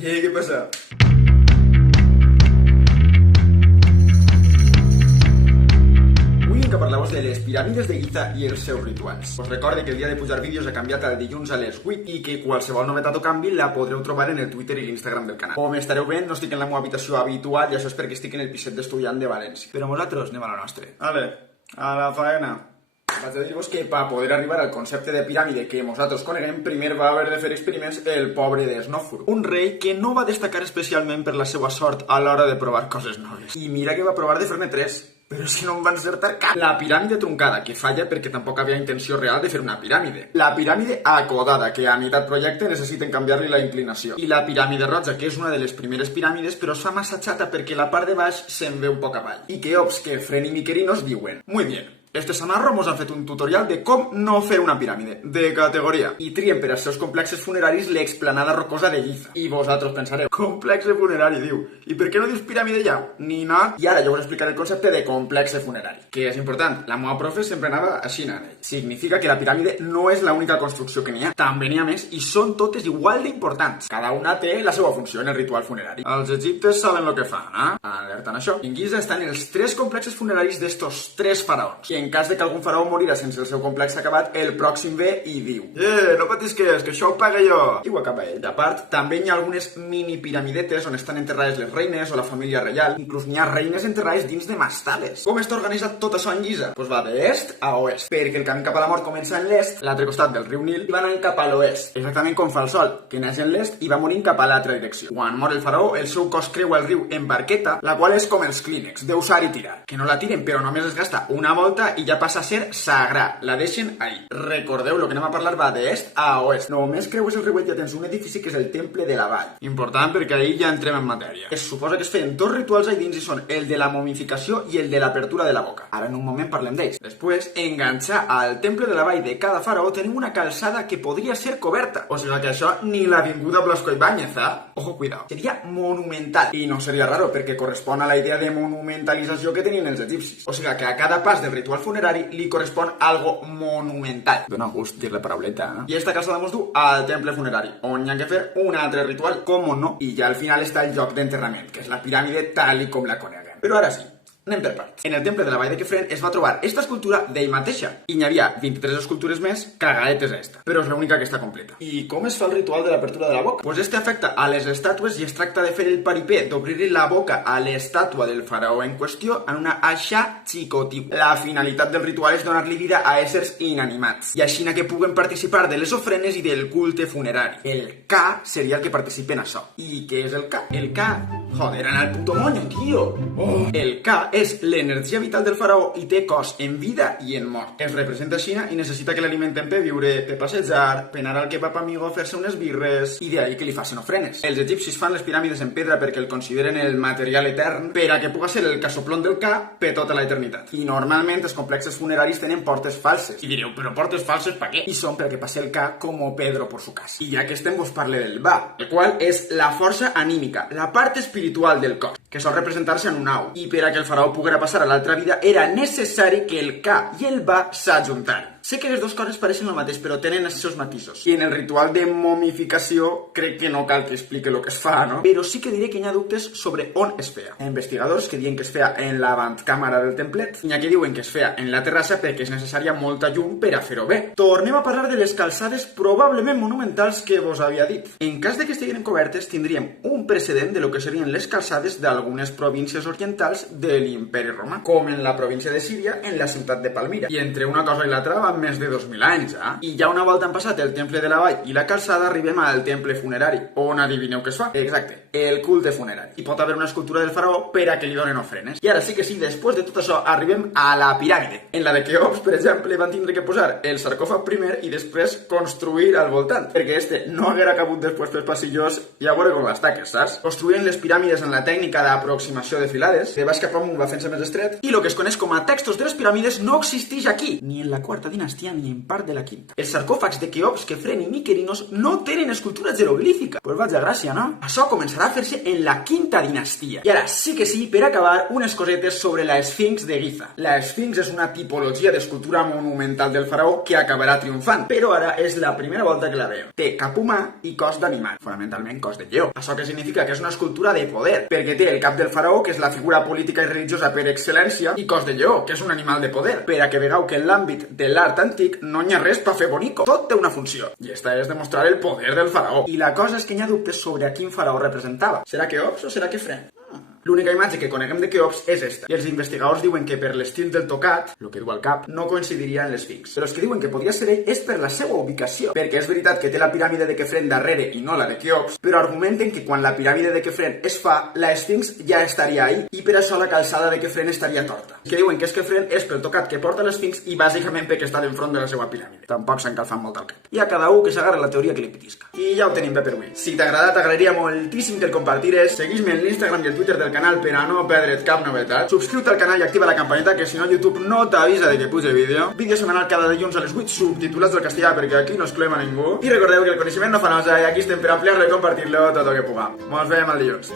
Què passa? Que parleu de les piràmides de Giza i els seus rituals. Us recorde que el dia de pujar vídeos ha canviat al dilluns a les 8 i que qualsevol novetat o canvi la podreu trobar en el Twitter i l'Instagram del canal. Com estareu veient, no estic en la meva habitació habitual i això és perquè estic en el piset d'estudiant de València. Però nosaltres anem a la nostra. Vale, a la faena. Vaig a dir-vos que per poder arribar al concepte de piràmide que nosaltres coneguem, primer va haver de fer experiments el pobre de Snofru, un rei que no va destacar especialment per la seva sort a l'hora de provar coses noves. I mira que va provar de fer-ne 3. Però si no em van encertar cap. La piràmide truncada, que falla perquè tampoc havia intenció real de fer una piràmide. La piràmide acodada, que a meitat projecte necessiten canviar-li la inclinació. I la piràmide roja, que és una de les primeres piràmides, però es fa massa xata perquè la part de baix se'n ve un poc avall. I que ops, que Fren i Miquerinos diuen: muy bien. Este samarro mos han fet un tutorial de com no fer una piràmide, de categoria. I trien per als seus complexes funeraris l'explanada rocosa de Giza. I vosaltres pensareu, complexe funerari, diu. I per què no dius piràmide ja? Ni nada. I ara jo us explicaré el concepte de complexe funerari, que és important. La meva profe sempre anava així en ell. Significa que la piràmide no és l'única construcció que n'hi ha. També n'hi ha més i són totes igual d'importants. Cada una té la seva funció en el ritual funerari. Els egiptes saben el que fan, eh? Alerta en això. En Giza estan els 3 complexes funeraris d'estos 3 faraons. En cas de que algun faraó morirà sense el seu complex acabat, el pròxim ve i diu: no patisques, que això ho paga jo. I ho acaba ell. A part, també hi ha algunes mini piramidetes on estan enterrades les reines o la família reial. Inclús n'hi ha reines enterrades dins de mastales. Com està organitzat tot això en Giza? Pues va d'est a oest, perquè el camí cap a la mort comença en l'est, l'altre costat del riu Nil, i va anant cap a l'oest. Exactament com fa el sol, que neix en l'est i va morint cap a l'altra direcció. Quan mor el faraó, el seu cos creua el riu en barqueta, la qual és com els clínex, d'usar i tirar. Que no la tiren, però només es gasta una volta i ja passa a ser sagrà. La deixen ahí. Recordeu, lo que anem a parlar va d'est a oest. Només creues el riuet i ja tens un edifici que és el Temple de la Vall. Important perquè ahí ja entrem en matèria. Es suposa que es feien 2 rituals ahí dins i són el de la momificació i el de l'apertura de la boca. Ara en un moment parlem d'ells. Després, enganxar al Temple de la Vall de cada faraó tenim una calçada que podria ser coberta. O sigui que això ni l'avinguda Blasco Ibáñez, eh? Ojo, cuidado. Seria monumental. I no seria raro perquè correspon a la idea de monumentalització que tenien els egipcis. O sigui que a cada pas del ritual funerari li correspon algo monumental. Dóna gust dir la parauleta, eh? I esta calçada mos du al temple funerari, on hi ha que fer un altre ritual, com no, i ja al final està el lloc d'enterrament, que és la piràmide tal i com la coneguem. Però ara sí, anem per parts. En el temple de la Vall de Kefren es va trobar esta escultura d'ell mateixa, i n'hi havia 23 escultures més cagaetes a esta, però és l'única que està completa. I com es fa el ritual de l'apertura de la boca? Pues este afecta a les estàtues i es tracta de fer el paripé, d'obrir-li la boca a l'estàtua del faraó en qüestió en una aixa xicotiu. La finalitat del ritual és donar-li vida a éssers inanimats, i així que puguen participar de les ofrenes i del culte funerari. El Ka seria el que participa en això. I què és el Ka? El Ka... Joder, en el puto moño, tío! Oh. El Ka és l'energia vital del faraó i té cos en vida i en mort. Es representa així i necessita que l'alimenten per viure, per passejar, per anar al kebab amigo a fer-se unes birres, i d'ahí que li facin ofrenes. Els egipcis fan les piràmides en pedra perquè el consideren el material etern per a que puga ser el casoplón del Ka per tota la eternitat. I normalment els complexes funeraris tenen portes falses. I direu, però portes falses per què? I són perquè passe el Ka com Pedro por su casa. I ja que estem vos parle del Ba, el qual és la força anímica, la part espiritual del cos, que sol representar-se en un au. I per a que el faraó poguera passar a l'altra vida era necessari que el Ka i el Ba s'ajuntaren. Sé que les dues coses pareixen el mateix, però tenen els seus matisos. I en el ritual de momificació crec que no cal que explique el que es fa, no? Però sí que diré que hi ha dubtes sobre on es feia. Hi ha investigadors que diuen que es feia en l'avantcàmera del templet, i hi ha que diuen que es feia en la terrassa perquè és necessària molta llum per a fer-ho bé. Tornem a parlar de les calçades probablement monumentals que vos havia dit. En cas de que estiguin cobertes, tindríem un precedent de lo que serien les calçades d'algunes províncies orientals de l'Imperi Romà, com en la província de Síria, en la ciutat de Palmira. I entre una cosa i l'altra van més de 2.000 anys, eh? I ja una volta han passat el temple de la Vall i la calçada, arribem al temple funerari, on adivineu què es fa? Exacte, el culte funerari. Hi pot haver una escultura del faraó per a que li donen ofrenes. I ara sí que sí, després de tot això, arribem a la piràmide, en la de Keops, per exemple, van tindre que posar el sarcòfag primer i després construir al voltant, perquè este no haguera cabut després pels passillos i a veure com les taques, saps? Construïen les piràmides en la tècnica d'aproximació de filades, de baix cap amunt va fent-se més estret, i el que es coneix com a textos de les piràmides no existeix aquí, ni en la quarta dimensió dinastia ni en part de la quinta. Els sarcòfags de Keops, Kefren i Mykerinos no tenen escultura jeroglífica. Pues vaja gràcia, no? Això començarà a fer-se en la quinta dinastia. I ara sí que sí, per acabar, unes cosetes sobre la Esfinx de Giza. La Esfinx és una tipologia d'escultura monumental del faraó que acabarà triomfant, però ara és la primera volta que la veiem. Té cap humà i cos d'animal, fonamentalment cos de lleó. Això que significa que és una escultura de poder, perquè té el cap del faraó, que és la figura política i religiosa per excel·lència, i cos de lleó, que és un animal de poder, per a que vegeu que en l'àmbit de l'art antic no hi ha res per fer bonico. Tot té una funció, i esta és demostrar el poder del faraó. I la cosa és que hi ha dubtes sobre a quin faraó representava. Serà Keops o serà Kefren? L'única imatge que coneguem de Keops és esta, i els investigadors diuen que per l'estil del tocat, el que du al cap, no coincidiria en l'Esfinx. Però els que diuen que podria ser ell és per la seva ubicació, perquè és veritat que té la piràmide de Kefren darrere i no la de Keops, però argumenten que quan la piràmide de Kefren es fa, la Esfinx ja estaria ahí, i per això la calçada de Kefren estaria torta. Que diuen que és Kefren és pel tocat que porta l'Esfinx i bàsicament perquè està d'enfront de la seva piràmide. Tampoc s'han calfat molt al cap. Hi ha cada un que s'agarra la teoria que li pitisca. I ja ho tenim bé per avui. Si t'ha agradat, t'agradaria moltíssim que el compartires. Segueix-me en l'Instagram i el Twitter del canal per a no perdre't cap novetat. Subscriu-te al canal i activa la campaneta, que si no YouTube no t'avisa de que puja vídeo. Vídeo setmanal cada dilluns a les 8, subtitulats del castellà perquè aquí no es clema ningú. I recordeu que el coneixement no fa nosa i aquí estem per ampliar-lo i compartir-lo tot el que puguem. Mos veiem el dilluns.